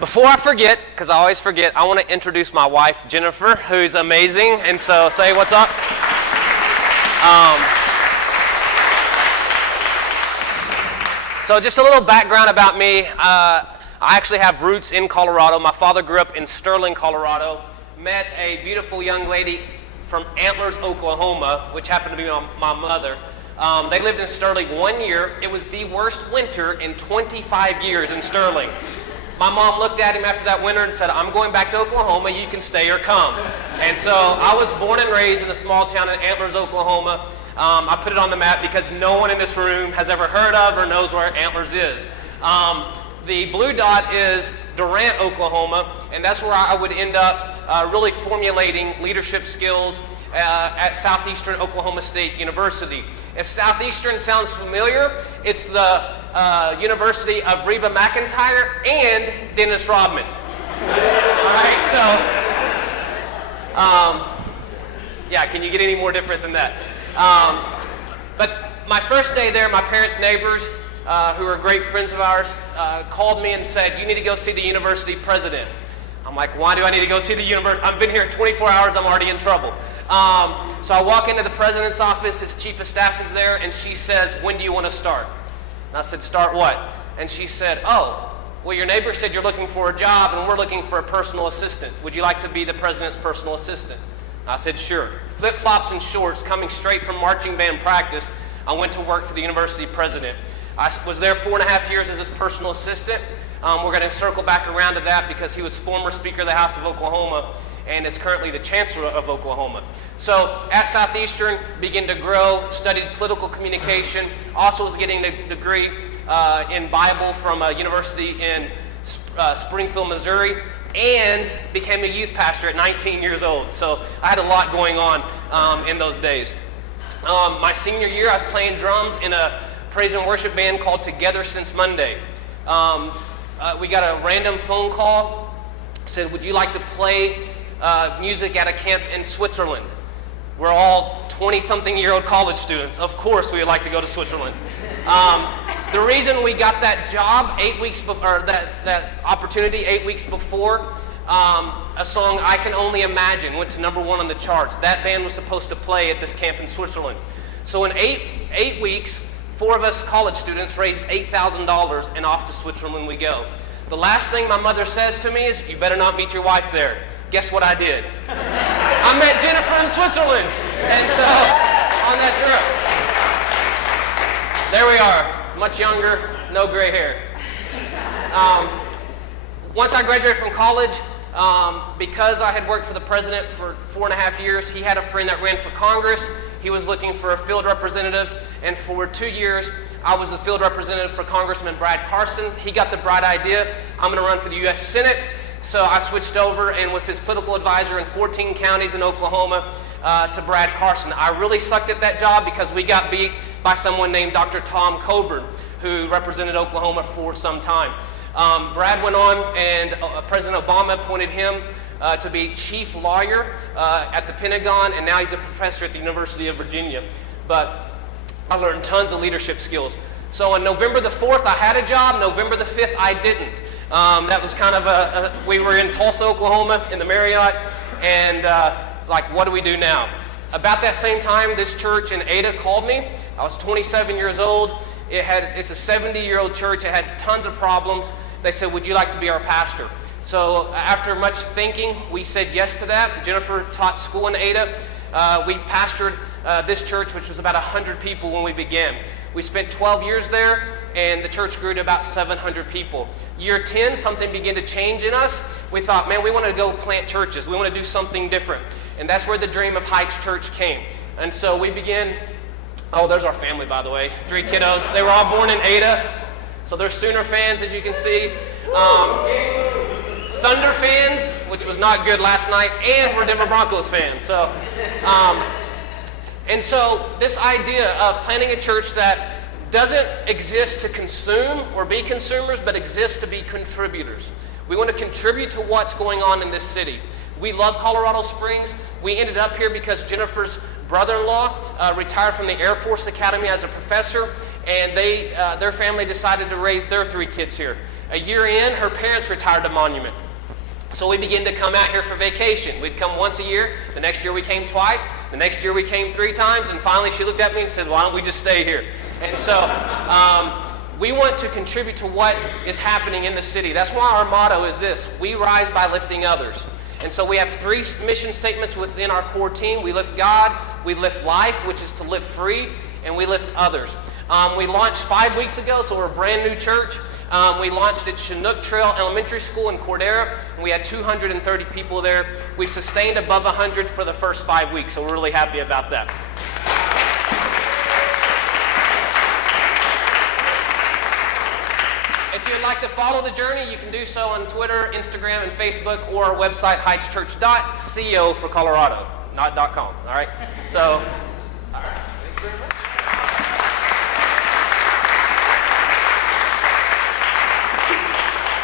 Before I forget, because I always forget, I want to introduce my wife, Jennifer, who's amazing. And so say what's up. So just a little background about me. I actually have roots in Colorado. My father grew up in Sterling, Colorado. Met a beautiful young lady from Antlers, Oklahoma, which happened to be my mother. They lived in Sterling 1 year. It was the worst winter in 25 years in Sterling. My mom looked at him after that winter and said, I'm going back to Oklahoma, you can stay or come. And so I was born and raised in a small town in Antlers, Oklahoma. I put it on the map because no one in this room has ever heard of or knows where Antlers is. The blue dot is Durant, Oklahoma, and that's where I would end up really formulating leadership skills at Southeastern Oklahoma State University. If Southeastern sounds familiar, it's the University of Reba McEntire and Dennis Rodman. All right, so, yeah, can you get any more different than that? But my first day there, my parents' neighbors, who are great friends of ours, called me and said, you need to go see the university president. I'm like, why do I need to go see the university? I've been here 24 hours, I'm already in trouble. So I walk into the president's office, his chief of staff is there, and she says, when do you want to start? And I said, start what? And she said, oh, well, your neighbor said you're looking for a job, and we're looking for a personal assistant. Would you like to be the president's personal assistant? And I said, sure. Flip-flops and shorts, coming straight from marching band practice, I went to work for the university president. I was there 4.5 years as his personal assistant. We're going to circle back around to that because he was former Speaker of the House of Oklahoma and is currently the Chancellor of Oklahoma. So at Southeastern, began to grow, studied political communication, also was getting a degree in Bible from a university in Springfield, Missouri, and became a youth pastor at 19 years old. So I had a lot going on in those days. My senior year, I was playing drums in a praise and worship band called Together Since Monday. We got a random phone call, said, would you like to play music at a camp in Switzerland? We're all 20-something-year-old college students. Of course we would like to go to Switzerland. The reason we got that job 8 weeks before, that opportunity 8 weeks before, a song, I Can Only Imagine, went to #1 on the charts. That band was supposed to play at this camp in Switzerland. So in eight weeks, 4 of us college students raised $8,000 and off to Switzerland we go. The last thing my mother says to me is, you better not meet your wife there. Guess what I did? I met Jennifer in Switzerland. And so, on that trip, there we are, much younger, no gray hair. Once I graduated from college, because I had worked for the president for 4.5 years, he had a friend that ran for Congress. He was looking for a field representative, and for 2 years, I was the field representative for Congressman Brad Carson. He got the bright idea, I'm going to run for the U.S. Senate. So I switched over and was his political advisor in 14 counties in Oklahoma to Brad Carson. I really sucked at that job because we got beat by someone named Dr. Tom Coburn, who represented Oklahoma for some time. Brad went on, and President Obama appointed him to be chief lawyer at the Pentagon, and now he's a professor at the University of Virginia. But I learned tons of leadership skills. So on November the 4th, I had a job. November the 5th, I didn't. That was kind of we were in Tulsa, Oklahoma, in the Marriott, and like, what do we do now? About that same time, this church in Ada called me. I was 27 years old. It's a 70-year-old church. It had tons of problems. They said, would you like to be our pastor? So after much thinking, we said yes to that. Jennifer taught school in Ada. We pastored this church, which was about 100 people when we began. We spent 12 years there, and the church grew to about 700 people. Year 10, something began to change in us. We thought, man, we want to go plant churches. We want to do something different. And that's where the Dream of Heights Church came. And so we began, oh, there's our family, by the way, 3 kiddos. They were all born in Ada, so they're Sooner fans, as you can see. Thunder fans, which was not good last night, and we're Denver Broncos fans. So, and so this idea of planting a church that doesn't exist to consume or be consumers, but exists to be contributors. We want to contribute to what's going on in this city. We love Colorado Springs. We ended up here because Jennifer's brother-in-law retired from the Air Force Academy as a professor, and their family decided to raise their 3 kids here. A year in, her parents retired to Monument. So we began to come out here for vacation. We'd come once a year. The next year we came twice. The next year we came 3 times. And finally she looked at me and said, why don't we just stay here? And so we want to contribute to what is happening in the city. That's why our motto is this: we rise by lifting others. And so we have 3 mission statements within our core team. We lift God, we lift life, which is to live free, and we lift others. We launched 5 weeks ago, so we're a brand new church. We launched at Chinook Trail Elementary School in Cordera, and we had 230 people there. We sustained above 100 for the first 5 weeks, so we're really happy about that. If you'd like to follow the journey, you can do so on Twitter, Instagram, and Facebook, or our website, heightschurch.co for Colorado, not .com, all right? So